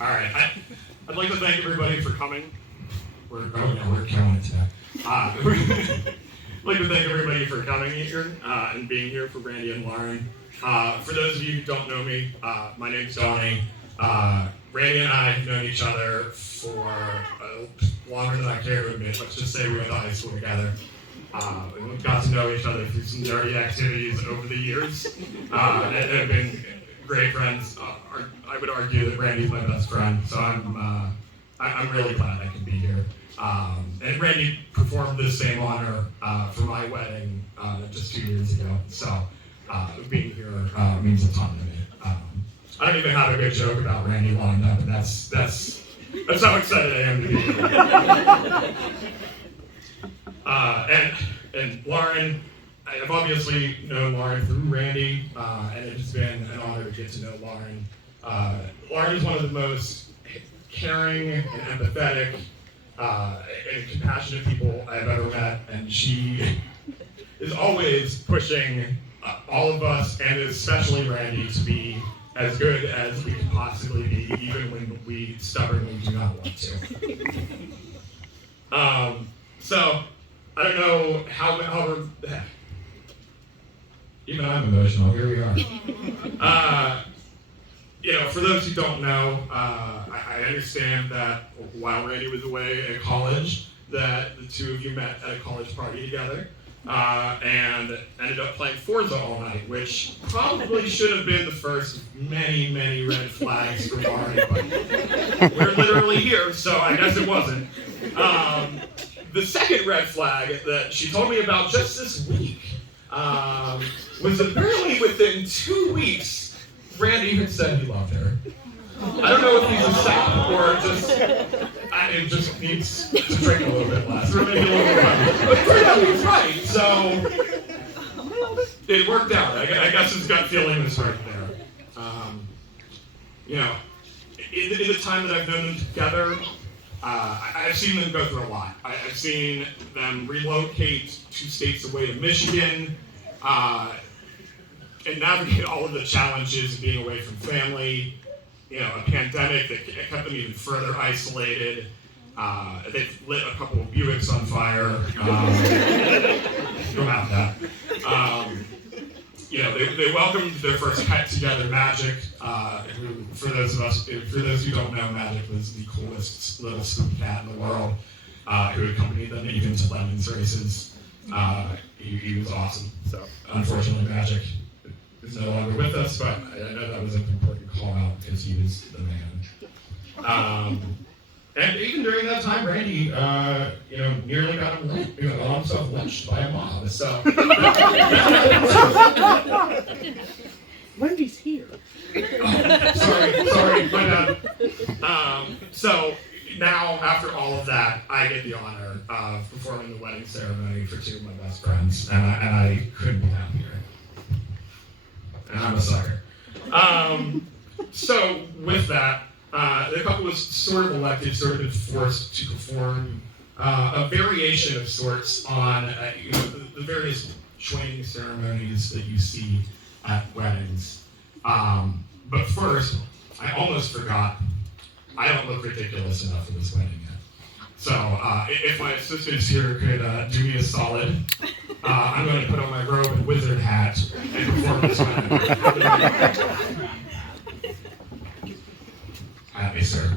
All right. I'd like to thank everybody for coming. We're killing it today. I'd like to thank everybody for coming here and being here for Randy and Lauren. For those of you who don't know me, my name's Donnie. Randy and I have known each other for longer than I care to admit. Let's just say we went to high school together. We got to know each other through some dirty activities over the years, and have been great friends. I would argue that Randy's my best friend, so I'm really glad I can be here. And Randy performed this same honor for my wedding just 2 years ago, so being here means a ton to me. I don't even have a good joke about Randy lined up, and that's how excited I am to be here. And Lauren, I've obviously known Lauren through Randy, and it has been an honor to get to know Lauren. Lauren is one of the most caring and empathetic and compassionate people I've ever met, and she is always pushing all of us, and especially Randy, to be as good as we can possibly be, even when we stubbornly do not want to. So, I don't know how even I'm emotional, here we are. For those who don't know, I understand that while Randy was away at college, that the two of you met at a college party together, and ended up playing Forza all night, which probably should have been the first of many, many red flags for Lauren, but we're literally here, so I guess it wasn't. The second red flag that she told me about just this week was apparently within 2 weeks, Randy had said he loved her. I don't know if he's a sap or it just needs to drink a little bit less, or maybe a little bit less. But it turned out he was right, so it worked out. I guess his gut feeling was right there. In the time that I've known them together, I've seen them go through a lot. I've seen them relocate 2 states away to Michigan, and navigate all of the challenges of being away from family, a pandemic that kept them even further isolated. They've lit a couple of Buicks on fire. Don't have that. They welcomed their first pet together, Magic. Who, for those who don't know, Magic was the coolest little spook cat in the world, who accompanied them even to Lemons races. He was awesome. So, unfortunately, Magic is no longer with us, but I know that was an important call out because he was the man. And even during that time, Randy, nearly got himself lynched by a mob. So Randy's here. Sorry, my bad. So now, after all of that, I get the honor of performing the wedding ceremony for 2 of my best friends, and I couldn't be happier. And I'm a sucker. So with that, the couple was sort of elected, sort of been forced to perform a variation of sorts on the various joining ceremonies that you see at weddings. But first, I almost forgot, I don't look ridiculous enough for this wedding yet. So if my assistants here could do me a solid, I'm going to put on my robe and wizard hat and perform this wedding. Happy, sir.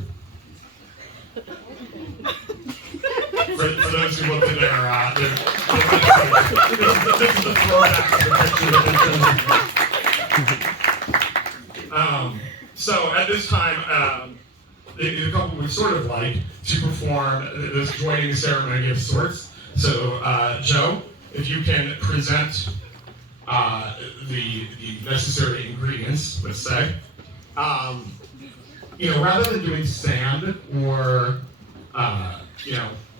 For those who look at their this is the throwback of the picture. So at this time, the couple would sort of like to perform this joining ceremony of sorts. So Joe, if you can present the necessary ingredients, let's say. Rather than doing sand or,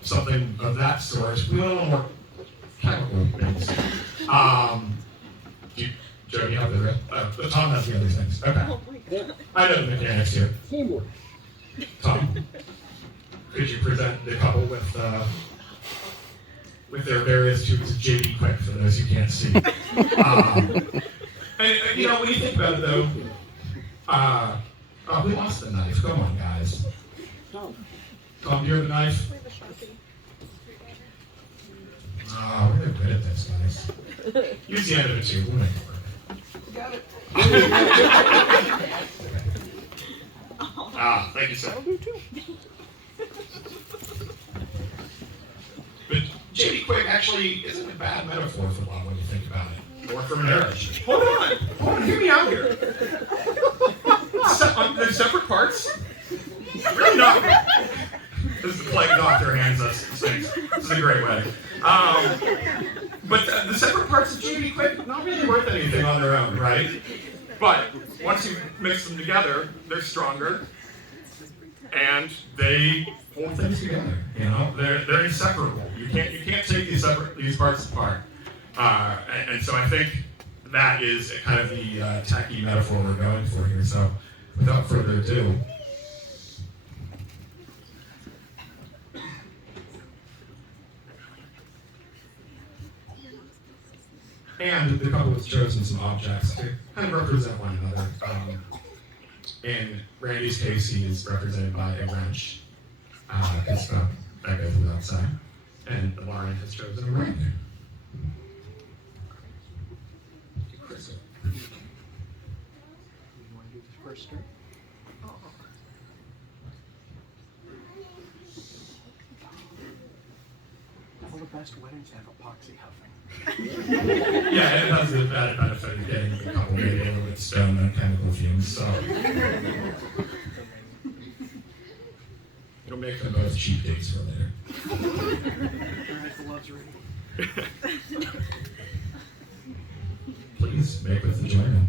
something of that sort, we want a little more chemical things. Joe, you have the Tom has the other things. Okay. I know the mechanics here. Teamwork. Tom, could you present the couple with their various tubes of JD Quick for those who can't see? And when you think about it though, Oh, we lost the knife. Come on, guys. Tom, do you have a knife? Oh, we're good at this, guys. Use the end of it too. We'll make it work. Got it. Thank you, sir. I'll do too. But J.D. Quick actually isn't a bad metaphor for love when you think about it. Or for marriage. Hold on, hear me out here. They're separate parts. Really not. This is the plague doctor hands us things. This is a great way. But the separate parts of J.D. Quick, not really worth anything on their own, right? But once you mix them together, they're stronger, and they hold things together. You know, they're inseparable. You can't take these parts apart. And so I think that is kind of the tacky metaphor we're going for here. So without further ado. And the couple has chosen some objects to kind of represent one another. In Randy's case, he is represented by a wrench, because that goes without saying. And Lauren has chosen a ring. Crystal. You want to do this first string? All the best weddings have epoxy huffing. Yeah, it has the added benefit of getting the couple maybe a little bit stoned on chemical fumes, so. It'll make them both cheap dates for later. Alright, the love's ready. Please, make with enjoyment.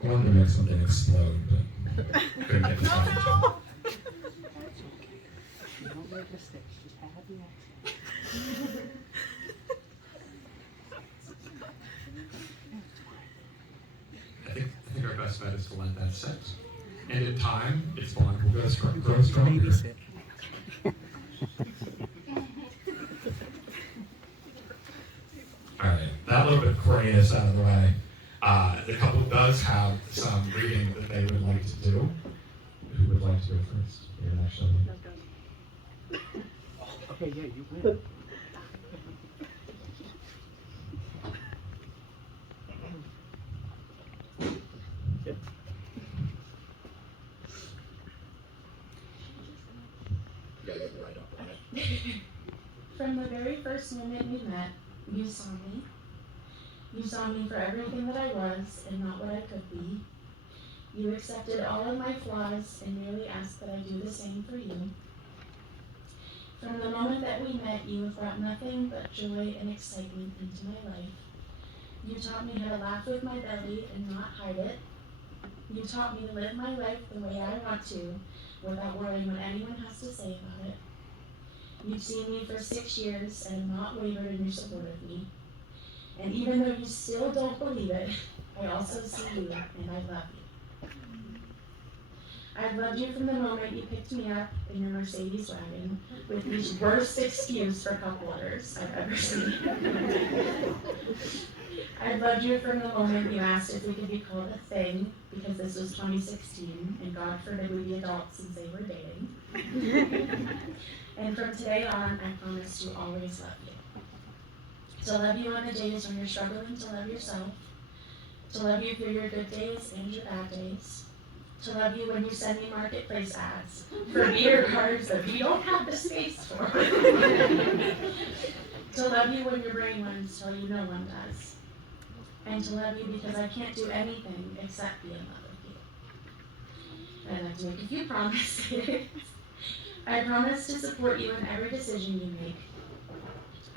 I wanted to make something explode, but couldn't get this off the top. That's okay. You don't make mistakes, just have the accent. I think our best bet is to let that sit. And in time, its bond will grow stronger. Alright, that little bit of corniness out of the way. The couple does have some reading that they would like to do. Who would like to go first? Here, actually. Okay, yeah, you win. From the very first minute we met, you saw me. You saw me for everything that I was and not what I could be. You accepted all of my flaws and merely asked that I do the same for you. From the moment that we met, you have brought nothing but joy and excitement into my life. You taught me how to laugh with my belly and not hide it. You taught me to live my life the way I want to, without worrying what anyone has to say about it. You've seen me for 6 years and have not wavered in your support of me. And even though you still don't believe it, I also see you and I love you. I've loved you from the moment you picked me up in your Mercedes wagon with the worst excuse for cup waters I've ever seen. I've loved you from the moment you asked if we could be called a thing, because this was 2016 and God forbid we be adults and say we're dating. And from today on, I promise to always love you. To love you on the days when you're struggling to love yourself. To love you through your good days and your bad days. To love you when you send me marketplace ads for beer cards that we don't have the space for. To love you when your brain runs till you no one does. And to love you because I can't do anything except be in love with you. And I'd like to make a few promises. I promise to support you in every decision you make.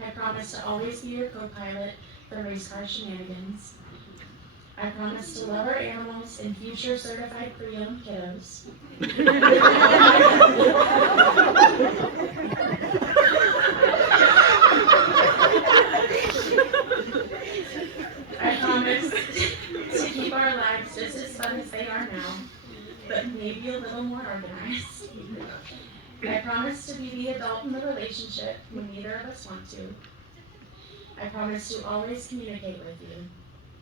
I promise to always be your co-pilot for race car shenanigans. I promise to love our animals and future certified pre-owned kiddos. I promise to keep our lives just as fun as they are now, but maybe a little more organized. I promise to be the adult in the relationship when neither of us want to. I promise to always communicate with you.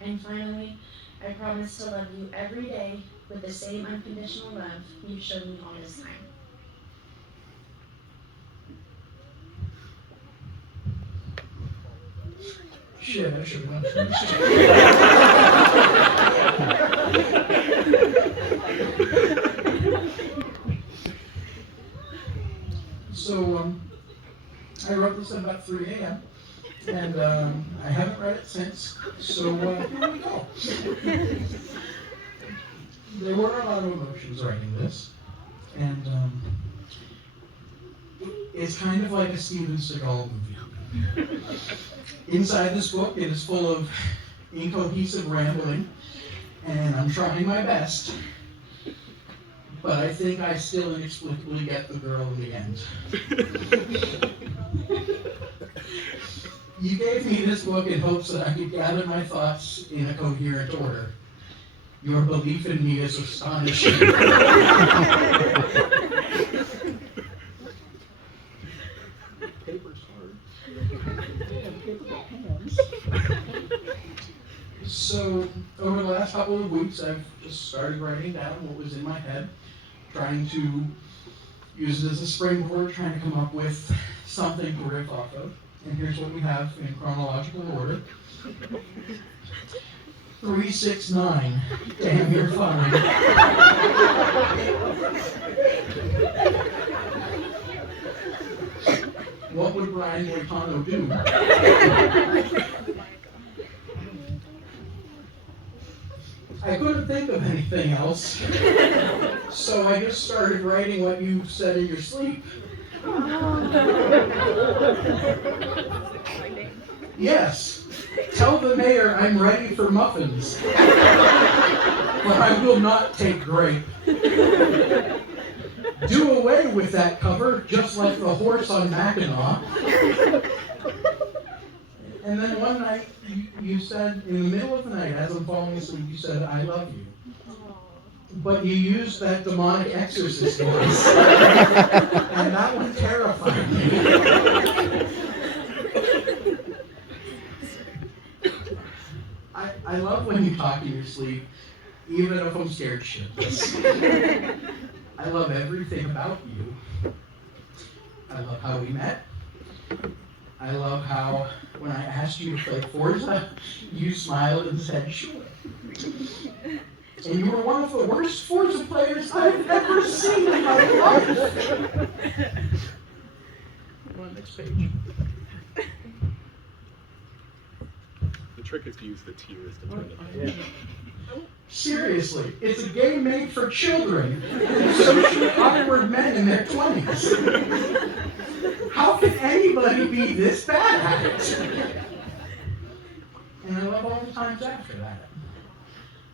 And finally, I promise to love you every day with the same unconditional love you've shown me all this time. Shit, I should have went first. So, I wrote this at about 3 a.m. and I haven't read it since. So, here we go. There were a lot of emotions writing this, and it's kind of like a Steven Seagal movie. Inside this book, it is full of incohesive rambling, and I'm trying my best, but I think I still inexplicably get the girl in the end. You gave me this book in hopes that I could gather my thoughts in a coherent order. Your belief in me is astonishing. Paper's hard. So, over the last couple of weeks, I've just started writing down what was in my head, trying to use it as a springboard, trying to come up with something to riff off of. And here's what we have in chronological order. 369. Damn, you're fine. What would Brian Boitano do? I couldn't think of anything else, so I just started writing what you said in your sleep. Yes, tell the mayor I'm ready for muffins, but I will not take grape. Do away with that cover, just like the horse on Mackinac. And then one night, you said, in the middle of the night, as I'm falling asleep, you said, I love you. But you used that demonic exorcist voice, and that one terrified me. I love when you talk in your sleep, even if I'm scared shitless. I love everything about you. I love how we met. I love how, when I asked you to play Forza, you smiled and said, sure. And you were one of the worst Forza players I've ever seen in my life. Go on, next page. The trick is to use the tears to turn it. Seriously, it's a game made for children. Socially awkward men in their 20s. How can anybody be this bad at it? And I love all the times after that.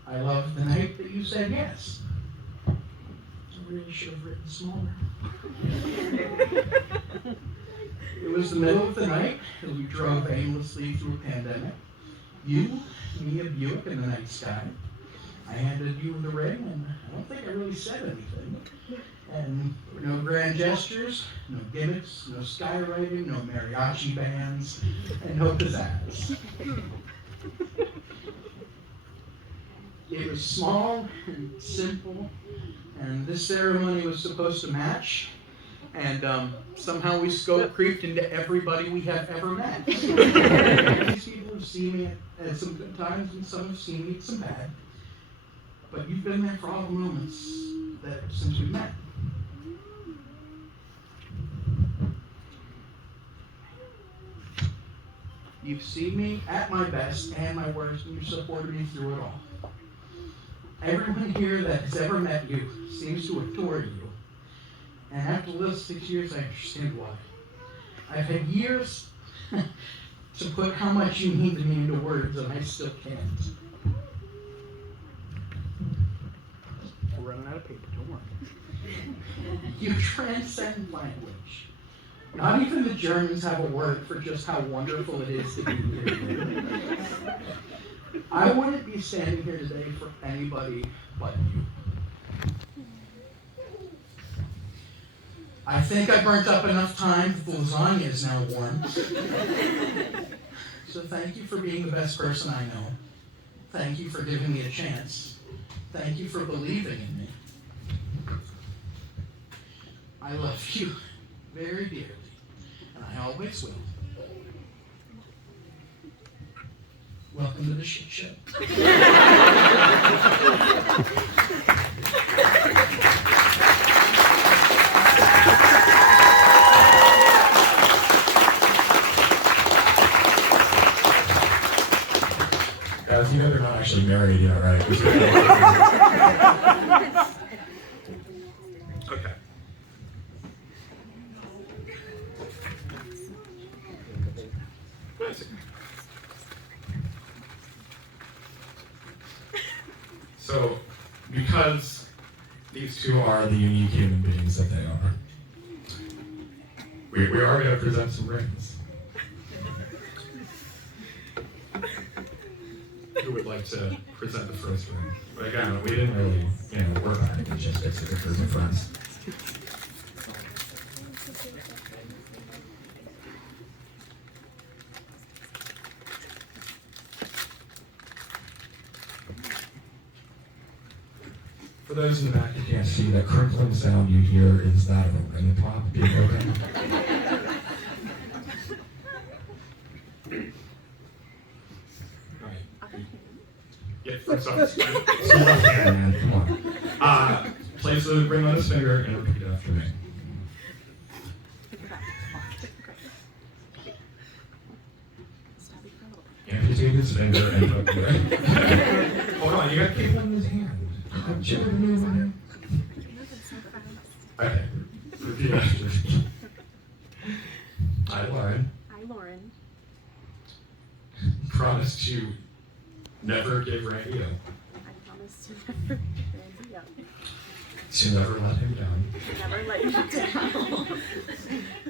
I love the night that you said yes. I really should have written smaller. It was the middle of the night as we drove aimlessly through a pandemic. You, me, a Buick in the night sky. I handed you the ring, and I don't think I really said anything. And no grand gestures, no gimmicks, no skywriting, no mariachi bands, and no pizzazz. It was small and simple, and this ceremony was supposed to match, and somehow we scope creeped into everybody we have ever met. These people have seen me at some good times, and some have seen me at some bad. But you've been there for all the moments that since we met. You've seen me at my best and my worst, and you've supported me through it all. Everyone here that has ever met you seems to adore you. And after the last 6 years, I understand why. I've had years to put how much you mean to me into words, and I still can't. We're running out of paper, don't worry. You transcend language. Not even the Germans have a word for just how wonderful it is to be here. I wouldn't be standing here today for anybody but you. I think I burnt up enough time that the lasagna is now warm. So thank you for being the best person I know. Thank you for giving me a chance. Thank you for believing in me. I love you very dearly, and I always will. Welcome to the shit show. Guys, you know they're not actually married yet, right? Okay. So, because these two are the unique human beings that they are, we are going to present some rings. Who would like to present the first ring? But again, we didn't really, work on it. We just fixed it for the friends. For those in the back who can't see, that crinkling sound you hear is that of a ring pop being opened. Yeah, first off, so left hand, man, come on. Place the ring on his finger and repeat after me. Amputate his finger and put the ring. Hold on, you gotta keep one in his hand. Okay, repeat after me. I, Lauren, promise to never give Randy up. I promise to never give Randy up. To never let him down. To never let you down.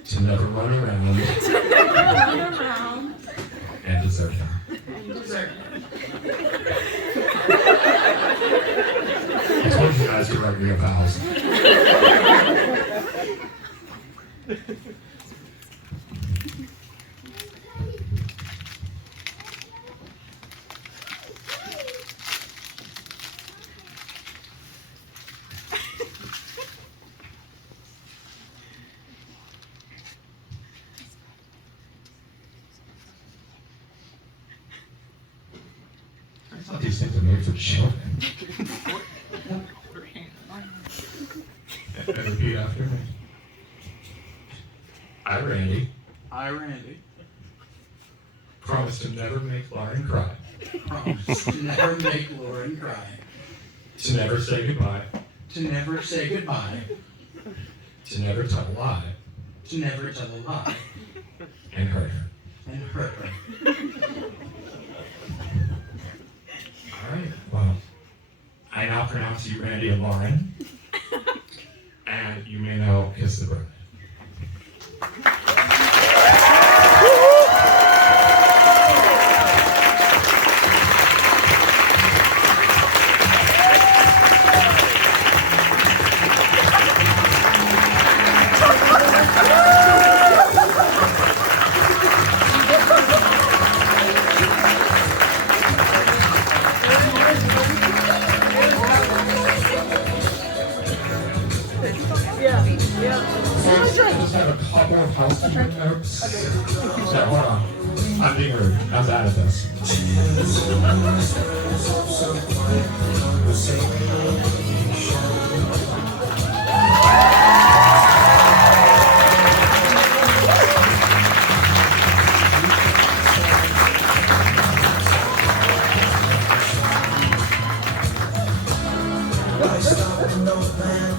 To never run around To never run around and desert him. and desert him. I told you guys to write me a vows. I thought these things were made for children. And repeat after me. I, Randy, promise to never make Lauren cry. Promise to never make Lauren cry. To never say goodbye. To never say goodbye. To never tell a lie. To never tell a lie. And hurt her. And hurt her. Alright, well, I now pronounce you Randy and Lauren. And you may now kiss the bride. I just have a couple of housekeeping notes. So, hold on. I'm being rude. I'm bad at this. I stopped no man.